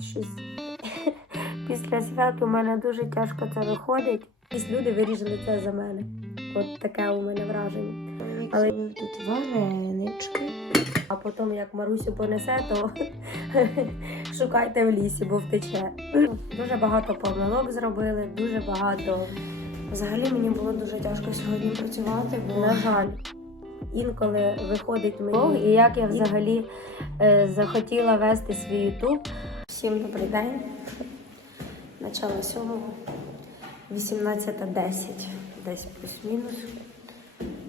щось після свят у мене дуже тяжко це виходить. Якісь люди вирішили це за мене. От таке у мене враження. Але тут варенички. а потім, як Марусю понесе, то шукайте в лісі, бо втече. Дуже багато помилок зробили, дуже багато. Взагалі мені було дуже тяжко сьогодні працювати, бо На жаль, інколи виходить мені, і як я взагалі е, захотіла вести свій ютуб. Всім добрий день. Начало сьомого, 18.10, десь плюс-мінус.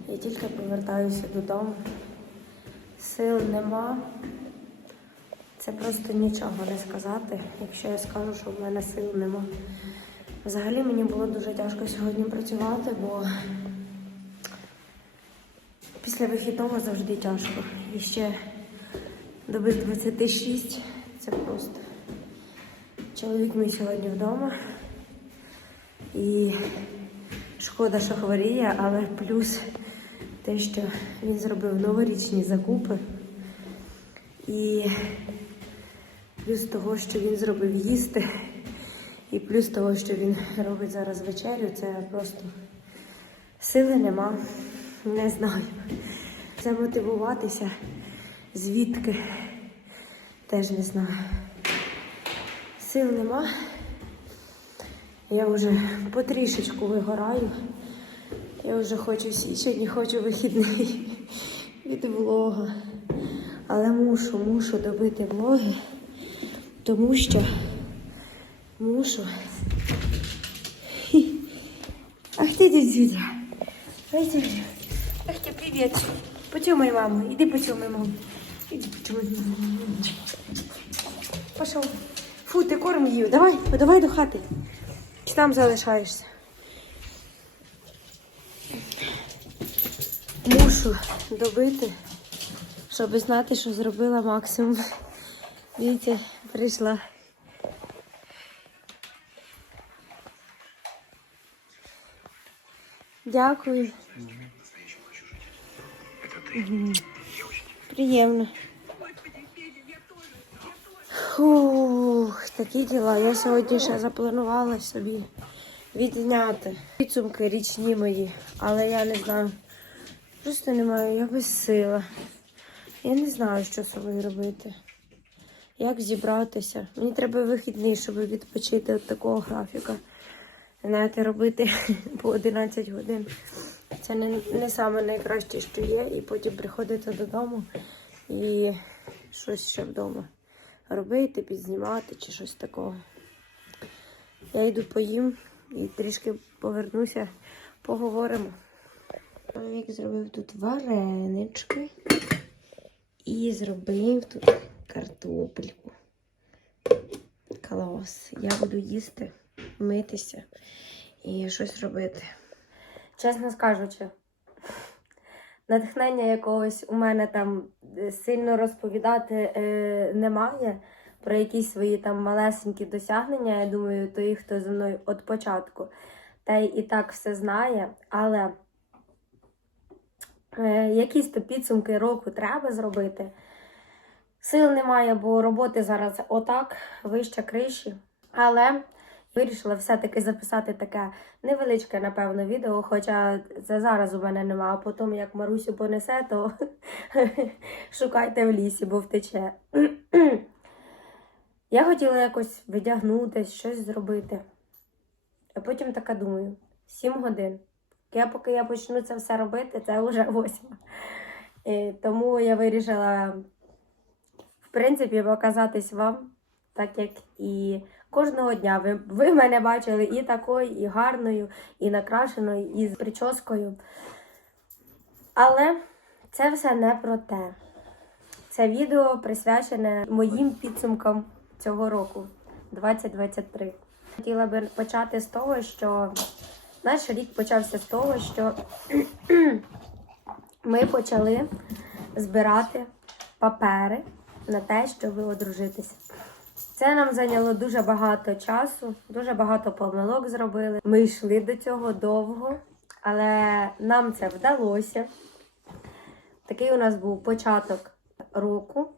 Я тільки повертаюся додому. Сил нема. Це просто нічого не сказати, якщо я скажу, що в мене сил нема. Взагалі мені було дуже тяжко сьогодні працювати, бо після вихідного завжди тяжко. І ще до без 26 це просто. Чоловік мій сьогодні вдома. І шкода, що хворіє, але плюс те, що він зробив новорічні закупи. І плюс того, що він зробив їсти, і плюс того, що він робить зараз вечерю, це просто сили нема. Не знаю. Замотивуватися звідки теж не знаю. Сил нема. Я вже потрішечку вигораю. Я вже хочу січень, хочу вихідний від влога. Але мушу, мушу добити влоги, тому що мушу. Ах ти дідзю. Ах ти, привіт. Потюмай маму. Іди потюмай маму. Іди потюмай маму. Пішов. Фу, ти корм їв. Давай, давай до хати. Чи там залишаєшся? Мушу добити, щоб знати, що зробила максимум. Вітя прийшла. Дякую. Приємно. Фух, такі діла. Я сьогодні ще запланувала собі відзняти підсумки річні мої, але я не знаю. Просто не маю, я безсила. Я не знаю, що з собою робити. Як зібратися? Мені треба вихідний, щоб відпочити від такого графіка. Знаєте, робити по 11 годин. Це не, не саме найкраще, що є, і потім приходити додому і щось ще вдома робити, підзнімати чи щось такого. Я йду поїм і трішки повернуся, поговоримо. Чоловік зробив тут варенички і зробив тут картопельку. Клас. Я буду їсти, митися і щось робити. Чесно скажучи, натхнення якогось у мене там е, сильно розповідати е, немає про якісь свої там малесенькі досягнення. Я думаю, той, хто зі мною від початку, та й і так все знає. Але е, якісь то підсумки року треба зробити. Сил немає, бо роботи зараз отак, вище криші. Але вирішила все-таки записати таке невеличке, напевно, відео, хоча це зараз у мене нема, а потім, як Марусю понесе, то шукайте в лісі, бо втече. Я хотіла якось видягнутись, щось зробити. А потім така думаю: 7 годин. Я, поки я почну це все робити, це вже восьма. І тому я вирішила, в принципі, показатись вам, так як і кожного дня ви, ви мене бачили і такою, і гарною, і накрашеною, і з прическою. Але це все не про те. Це відео присвячене моїм підсумкам цього року, 2023. Хотіла би почати з того, що наш рік почався з того, що ми почали збирати папери на те, щоб одружитися. Це нам зайняло дуже багато часу, дуже багато помилок зробили. Ми йшли до цього довго, але нам це вдалося. Такий у нас був початок року.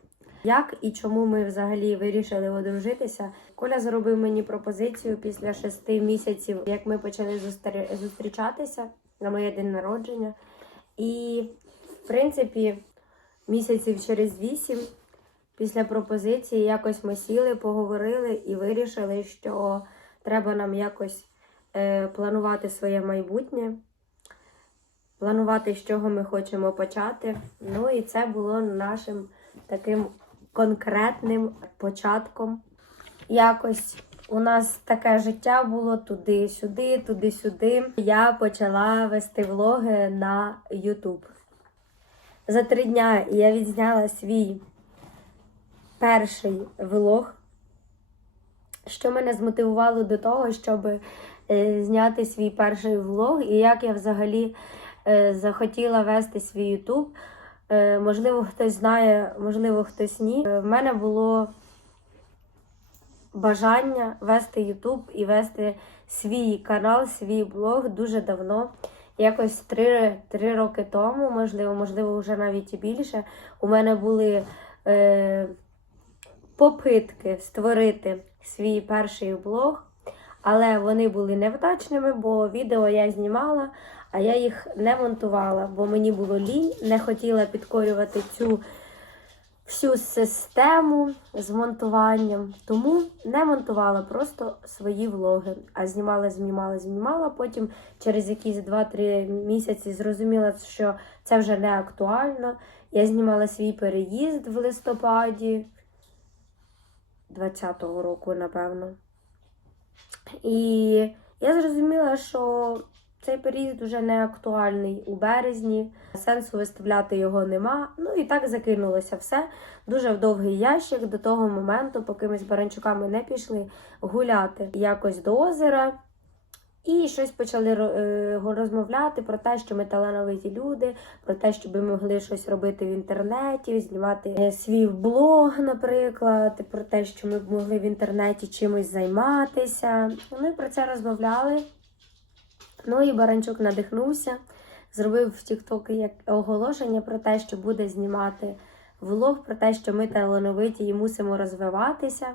Як і чому ми взагалі вирішили одружитися? Коля зробив мені пропозицію після шести місяців, як ми почали зустр- зустрічатися на моє день народження. І, в принципі, місяців через вісім після пропозиції якось ми сіли, поговорили і вирішили, що треба нам якось е, планувати своє майбутнє, планувати, з чого ми хочемо почати. Ну і це було нашим таким конкретним початком. Якось у нас таке життя було туди-сюди, туди-сюди. Я почала вести влоги на YouTube. За три дня я відзняла свій перший влог, що мене змотивувало до того, щоб е, зняти свій перший влог, і як я взагалі е, захотіла вести свій YouTube. Е, можливо, хтось знає, можливо, хтось ні. В мене було бажання вести YouTube і вести свій канал, свій блог дуже давно. Якось три, три роки тому, можливо, можливо, вже навіть і більше. У мене були попитки створити свій перший блог, але вони були невдачними, бо відео я знімала, а я їх не монтувала, бо мені було лінь, не хотіла підкорювати цю всю систему з монтуванням. Тому не монтувала просто свої влоги, а знімала, знімала, знімала. Потім через якісь 2-3 місяці зрозуміла, що це вже не актуально. Я знімала свій переїзд в листопаді 20-го року, напевно. І я зрозуміла, що цей період вже не актуальний у березні, сенсу виставляти його нема. Ну і так закинулося все. Дуже в довгий ящик до того моменту, поки ми з баранчуками не пішли гуляти якось до озера. І щось почали е, розмовляти про те, що ми талановиті люди, про те, щоб ми могли щось робити в інтернеті, знімати е, свій блог, наприклад, про те, що ми б могли в інтернеті чимось займатися. Ми про це розмовляли. Ну і Баранчук надихнувся, зробив в TikTok як оголошення про те, що буде знімати влог, про те, що ми талановиті і мусимо розвиватися.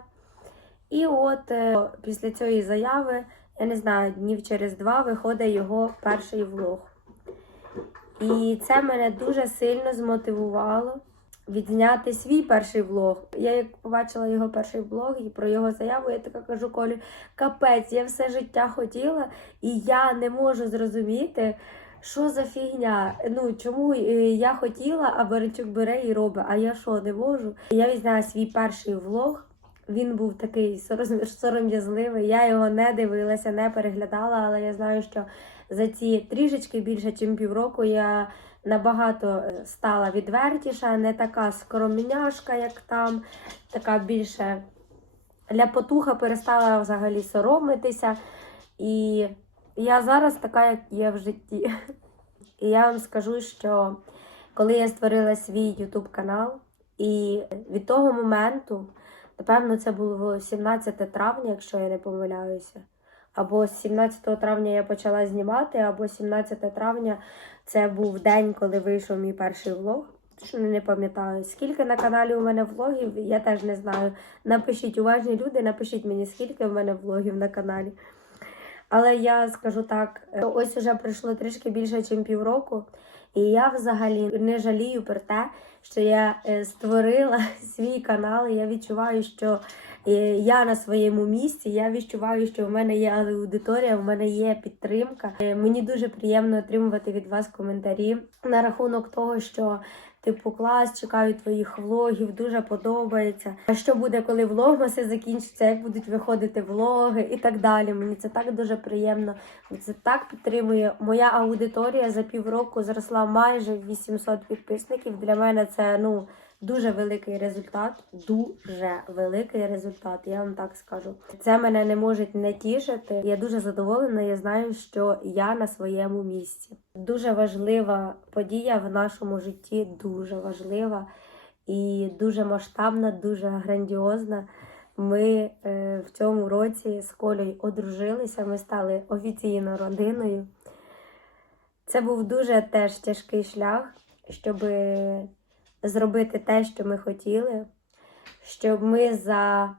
І от е, після цієї заяви, я не знаю, днів через два виходить його перший влог. І це мене дуже сильно змотивувало відзняти свій перший влог. Я як побачила його перший влог і про його заяву, я така кажу Колі, капець, я все життя хотіла, і я не можу зрозуміти, що за фігня. Ну чому е, я хотіла, а Баранчук бере і робить, а я що, не можу? Я відзняла свій перший влог. Він був такий сором'язливий. Я його не дивилася, не переглядала, але я знаю, що за ці трішечки більше, ніж півроку, я набагато е, стала відвертіша, не така скоромняшка, як там, така більше ляпотуха перестала взагалі соромитися. І я зараз така, як є в житті. І я вам скажу, що коли я створила свій YouTube канал, і від того моменту, напевно, це було 17 травня, якщо я не помиляюся. Або 17 травня я почала знімати, або 17 травня це був день, коли вийшов мій перший влог. Що не пам'ятаю. Скільки на каналі у мене влогів, я теж не знаю. Напишіть уважні люди, напишіть мені, скільки в мене влогів на каналі. Але я скажу так: е, ось уже пройшло трішки більше, ніж півроку, і я взагалі не жалію про те, що я е, створила свій канал. Я відчуваю, що е, я на своєму місці. Я відчуваю, що в мене є аудиторія, в мене є підтримка. Е, Мені дуже приємно отримувати від вас коментарі на рахунок того, що. Типу, клас, чекаю твоїх влогів, дуже подобається. А що буде, коли влогмаси закінчаться, як будуть виходити влоги і так далі. Мені це так дуже приємно. Це так підтримує. Моя аудиторія за півроку зросла майже в 800 підписників. Для мене це ну дуже великий результат. Дуже великий результат, я вам так скажу. Це мене не може не тішити. Я дуже задоволена. Я знаю, що я на своєму місці. Дуже важлива подія в нашому житті, дуже важлива і дуже масштабна, дуже грандіозна. Ми е, в цьому році з Колею одружилися, ми стали офіційно родиною. Це був дуже теж тяжкий шлях, щоб зробити те, що ми хотіли. щоб ми за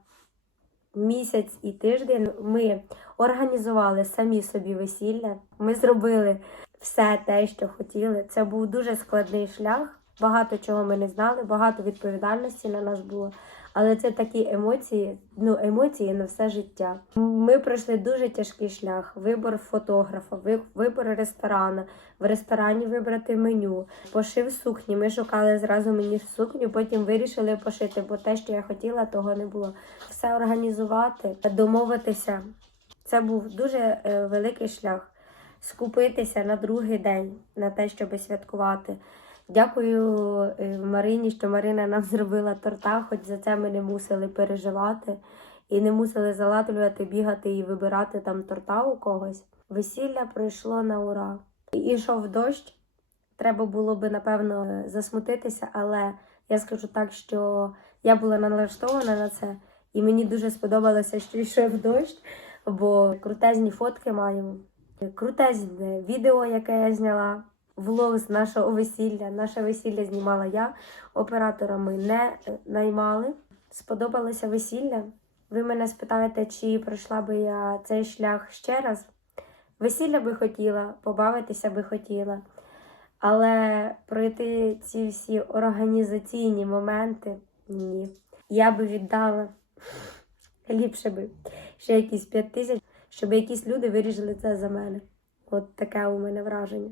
місяць і тиждень ми організували самі собі весілля. Ми зробили все те, що хотіли. Це був дуже складний шлях. Багато чого ми не знали, багато відповідальності на нас було. Але це такі емоції, ну емоції на все життя. Ми пройшли дуже тяжкий шлях: вибор фотографа, вибор ресторану, в ресторані вибрати меню, пошив сукні. Ми шукали зразу мені сукню, потім вирішили пошити, бо те, що я хотіла, того не було. Все організувати, домовитися. Це був дуже е, великий шлях. Скупитися на другий день на те, щоб святкувати. Дякую е, Марині, що Марина нам зробила торта, хоч за це ми не мусили переживати і не мусили залатлювати, бігати і вибирати там торта у когось. Весілля пройшло на ура. І йшов дощ. Треба було би, напевно, засмутитися, але я скажу так, що я була налаштована на це, і мені дуже сподобалося, що йшов дощ, бо крутезні фотки маємо. Крутезне відео, яке я зняла, влог з нашого весілля. Наше весілля знімала я, оператора ми не наймали. Сподобалося весілля. Ви мене спитаєте, чи пройшла би я цей шлях ще раз. Весілля би хотіла, побавитися би хотіла. Але пройти ці всі організаційні моменти ні. Я би віддала ліпше би ще якісь 5 тисяч, щоб якісь люди вирішили це за мене. От таке у мене враження.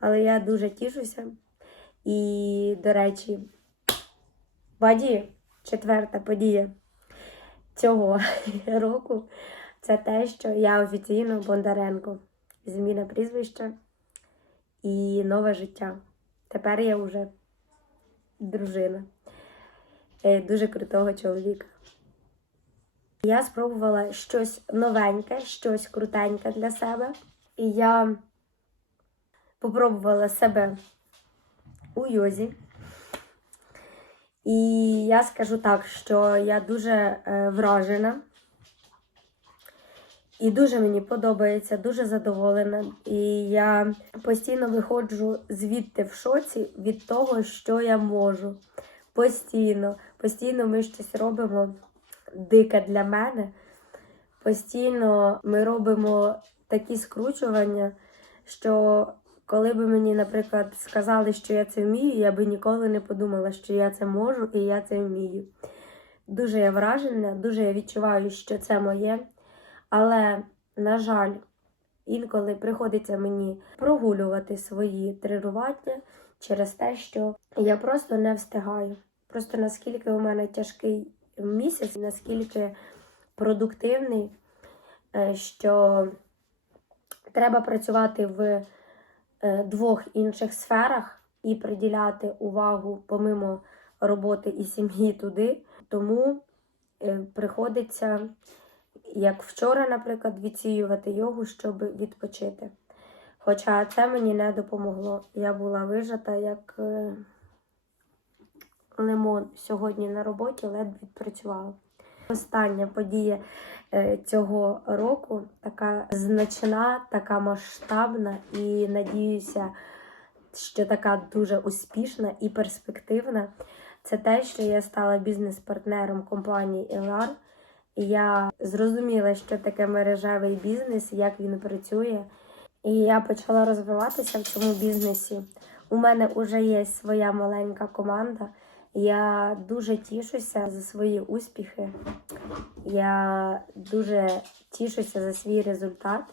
Але я дуже тішуся. І, до речі, баді, четверта подія цього року це те, що я офіційно Бондаренко. Зміна прізвища і нове життя. Тепер я вже дружина е, дуже крутого чоловіка. Я спробувала щось новеньке, щось крутеньке для себе. І я попробувала себе у йозі. І я скажу так, що я дуже е, вражена. І дуже мені подобається, дуже задоволена. І я постійно виходжу звідти в шоці від того, що я можу. Постійно, постійно ми щось робимо дике для мене. Постійно ми робимо такі скручування, що коли би мені, наприклад, сказали, що я це вмію, я би ніколи не подумала, що я це можу і я це вмію. Дуже я вражена, дуже я відчуваю, що це моє. Але, на жаль, інколи приходиться мені прогулювати свої тренування через те, що я просто не встигаю. Просто наскільки у мене тяжкий місяць, наскільки продуктивний, е, що треба працювати в двох інших сферах і приділяти увагу помимо роботи і сім'ї туди. Тому е, приходиться, як вчора, наприклад, відсіювати йогу, щоб відпочити. Хоча це мені не допомогло. Я була вижата як е, лимон сьогодні на роботі, ледь відпрацювала. Остання подія е, цього року така значна, така масштабна і надіюся, що така дуже успішна і перспективна. Це те, що я стала бізнес-партнером компанії Елар. Я зрозуміла, що таке мережевий бізнес, як він працює. І я почала розвиватися в цьому бізнесі. У мене вже є своя маленька команда. Я дуже тішуся за свої успіхи. Я дуже тішуся за свій результат.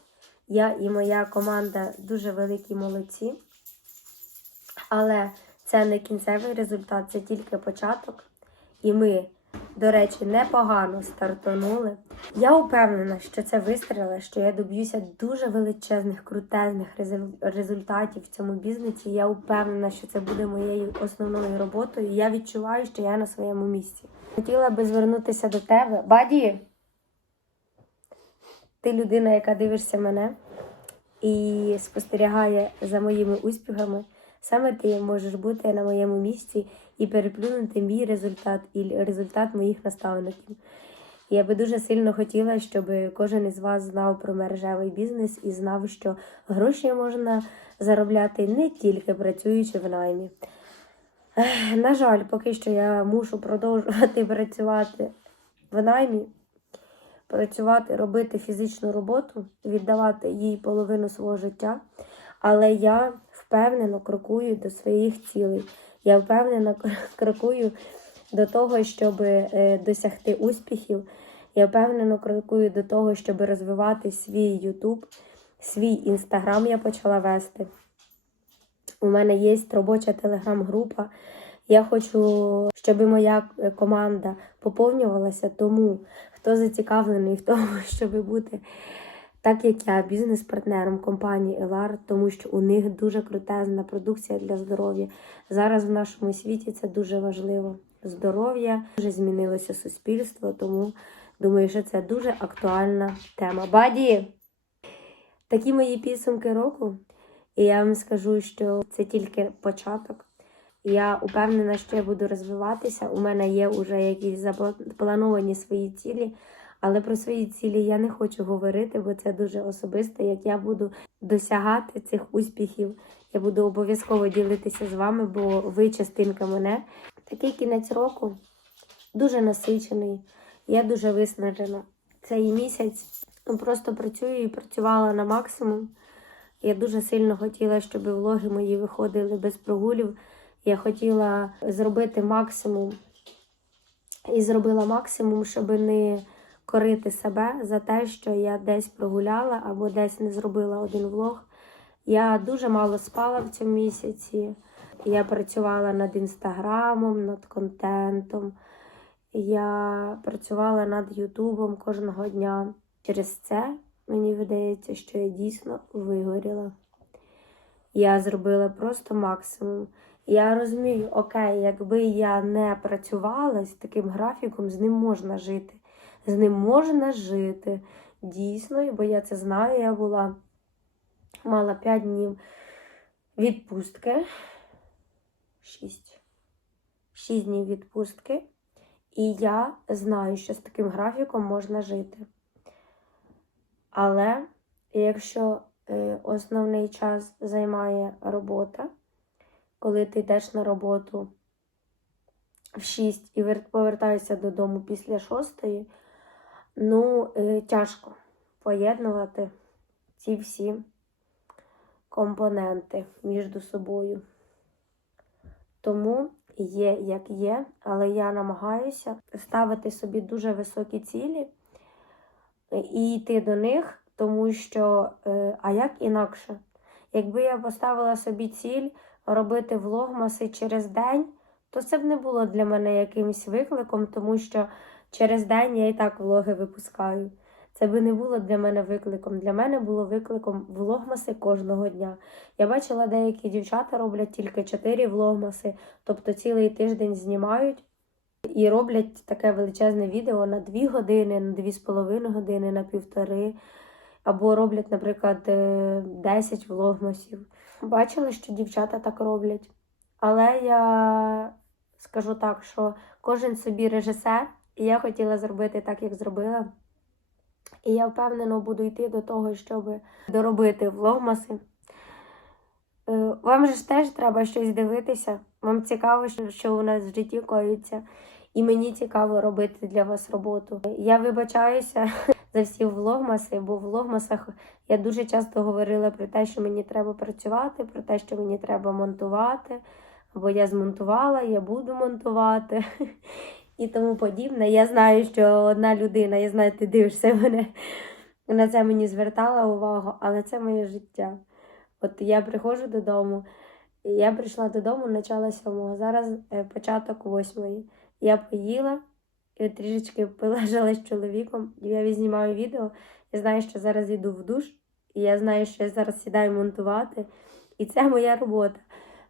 Я і моя команда дуже великі молодці. Але це не кінцевий результат, це тільки початок. І ми, до речі, непогано стартанули. Я впевнена, що це вистріли, що я доб'юся дуже величезних, крутезних результатів в цьому бізнесі. Я впевнена, що це буде моєю основною роботою. Я відчуваю, що я на своєму місці. Хотіла би звернутися до тебе. Баді, ти людина, яка дивишся мене і спостерігає за моїми успіхами. Саме ти можеш бути на моєму місці і переплюнути мій результат і результат моїх наставників. Я би дуже сильно хотіла, щоб кожен із вас знав про мережевий бізнес і знав, що гроші можна заробляти не тільки працюючи в наймі. На жаль, поки що я мушу продовжувати працювати в наймі, працювати, робити фізичну роботу, віддавати їй половину свого життя. Але я впевнено крокую до своїх цілей. Я впевнено крокую до того, щоб е, досягти успіхів. Я впевнено крокую до того, щоб розвивати свій Ютуб, свій інстаграм я почала вести. У мене є робоча телеграм-група. Я хочу, щоб моя е, команда поповнювалася, тому хто зацікавлений в тому, щоб бути так як я бізнес-партнером компанії Елар, тому що у них дуже крутезна продукція для здоров'я. Зараз в нашому світі це дуже важливо. Здоров'я дуже змінилося суспільство, тому думаю, що це дуже актуальна тема. Баді! Такі мої підсумки року. І я вам скажу, що це тільки початок. Я упевнена, що я буду розвиватися. У мене є вже якісь заплановані свої цілі, але про свої цілі я не хочу говорити, бо це дуже особисто. Як я буду досягати цих успіхів, я буду обов'язково ділитися з вами, бо ви частинка мене. Такий кінець року дуже насичений. Я дуже виснажена. Цей місяць ну, просто працюю і працювала на максимум. Я дуже сильно хотіла, щоб влоги мої виходили без прогулів. Я хотіла зробити максимум і зробила максимум, щоб не корити себе за те, що я десь прогуляла або десь не зробила один влог. Я дуже мало спала в цьому місяці. Я працювала над інстаграмом, над контентом. Я працювала над Ютубом кожного дня. Через це мені видається, що я дійсно вигоріла. Я зробила просто максимум. Я розумію, окей, якби я не працювала з таким графіком, з ним можна жити. З ним можна жити. Дійсно, бо я це знаю, я була мала 5 днів відпустки. 6. 6 днів відпустки. І я знаю, що з таким графіком можна жити. Але якщо е, основний час займає робота, коли ти йдеш на роботу в 6 і повертаєшся додому після 6, ну, е, тяжко поєднувати ці всі компоненти між собою. Тому є як є, але я намагаюся ставити собі дуже високі цілі і йти до них, тому що, е, а як інакше? Якби я поставила собі ціль робити влогмаси через день, то це б не було для мене якимось викликом, тому що через день я і так влоги випускаю. Це би не було для мене викликом. Для мене було викликом влогмаси кожного дня. Я бачила, деякі дівчата роблять тільки 4 влогмаси, тобто цілий тиждень знімають і роблять таке величезне відео на 2 години, на 2,5 години, на півтори. Або роблять, наприклад, е, 10 влогмасів. Бачила, що дівчата так роблять. Але я скажу так, що кожен собі режисер, і я хотіла зробити так, як зробила. І я впевнено буду йти до того, щоб доробити влогмаси. Е, Вам же ж теж треба щось дивитися. Вам цікаво, що- у нас в житті коїться. І мені цікаво робити для вас роботу. Я вибачаюся за всі влогмаси, бо в влогмасах я дуже часто говорила про те, що мені треба працювати, про те, що мені треба монтувати. Або я змонтувала, я буду монтувати і тому подібне. Я знаю, що одна людина, я знаю, ти дивишся мене, на це мені звертала увагу, але це моє життя. От я приходжу додому, я прийшла додому начало сьомого, зараз е, початок восьмої. Я поїла і трішечки полежала з чоловіком. Я відзнімаю відео. Я знаю, що зараз йду в душ, і я знаю, що я зараз сідаю монтувати. І це моя робота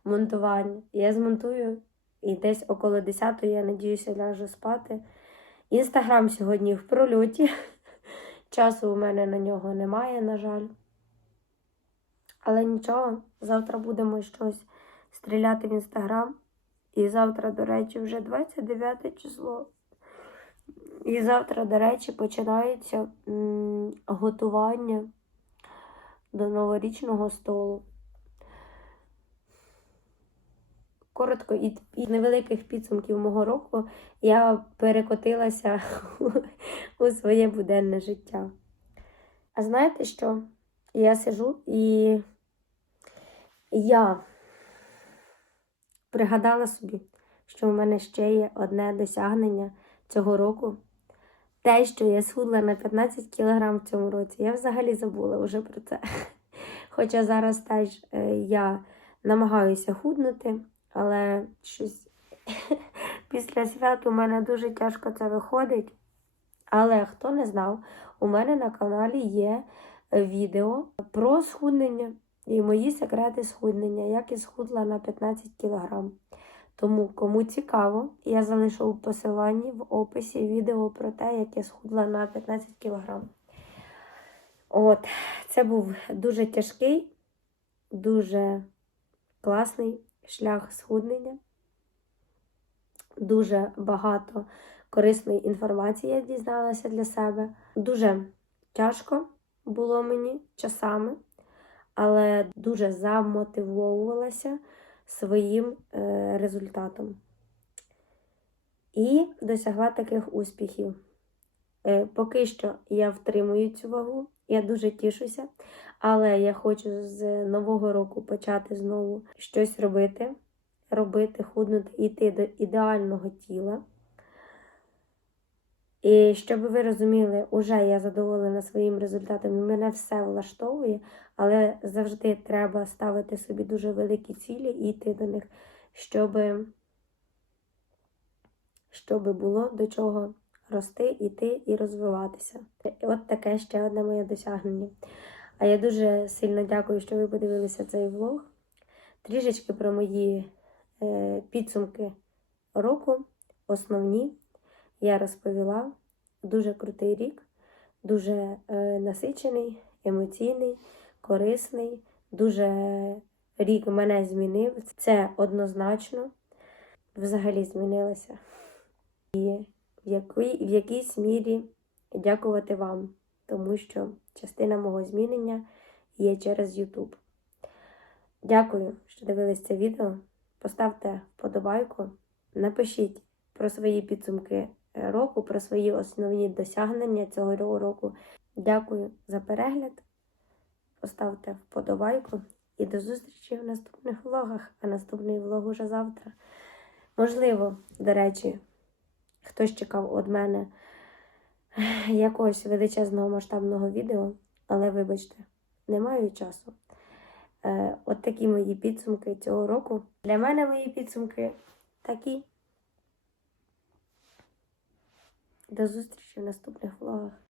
монтування. Я змонтую і десь около 10 я надіюся, ляжу спати. Інстаграм сьогодні в прольоті. Часу у мене на нього немає, на жаль. Але нічого, завтра будемо щось стріляти в інстаграм. І завтра, до речі, вже 29 число. І завтра, до речі, починається м, готування до новорічного столу. Коротко і, і невеликих підсумків мого року я перекотилася у своє буденне життя. А знаєте що? Я сижу і я пригадала собі, що в мене ще є одне досягнення цього року. Те, що я схудла на 15 кг в цьому році. Я взагалі забула вже про це. Хоча зараз теж е, я намагаюся худнути, але щось після свят у мене дуже тяжко це виходить. Але хто не знав, у мене на каналі є відео про схуднення і мої секрети схуднення, як я схудла на 15 кг. Тому, кому цікаво, я залишу у посиланні в описі відео про те, як я схудла на 15 кг. От, це був дуже тяжкий, дуже класний шлях схуднення. Дуже багато корисної інформації я дізналася для себе. Дуже тяжко було мені часами, але дуже замотивовувалася своїм е, результатом. І досягла таких успіхів. Е, поки що я втримую цю вагу, я дуже тішуся, але я хочу з нового року почати знову щось робити, робити, худнути, йти до ідеального тіла. І щоб ви розуміли, уже я задоволена своїм результатом, мене все влаштовує, але завжди треба ставити собі дуже великі цілі і йти до них, щоб, щоб було до чого рости, іти і розвиватися. От таке ще одне моє досягнення. А я дуже сильно дякую, що ви подивилися цей влог. Трішечки про мої е, підсумки року, основні, я розповіла. Дуже крутий рік, дуже е, насичений, емоційний, корисний. Дуже рік мене змінив. Це однозначно взагалі змінилося. І в, якій, в якійсь мірі дякувати вам, тому що частина мого змінення є через YouTube. Дякую, що дивились це відео. Поставте вподобайку, напишіть про свої підсумки року, про свої основні досягнення цього року. Дякую за перегляд. Поставте вподобайку і до зустрічі в наступних влогах. А наступний влог уже завтра. Можливо, до речі, хтось чекав від мене якогось величезного масштабного відео, але вибачте, не маю часу. Е, от такі мої підсумки цього року. Для мене мої підсумки такі. До зустрічі в наступних влогах.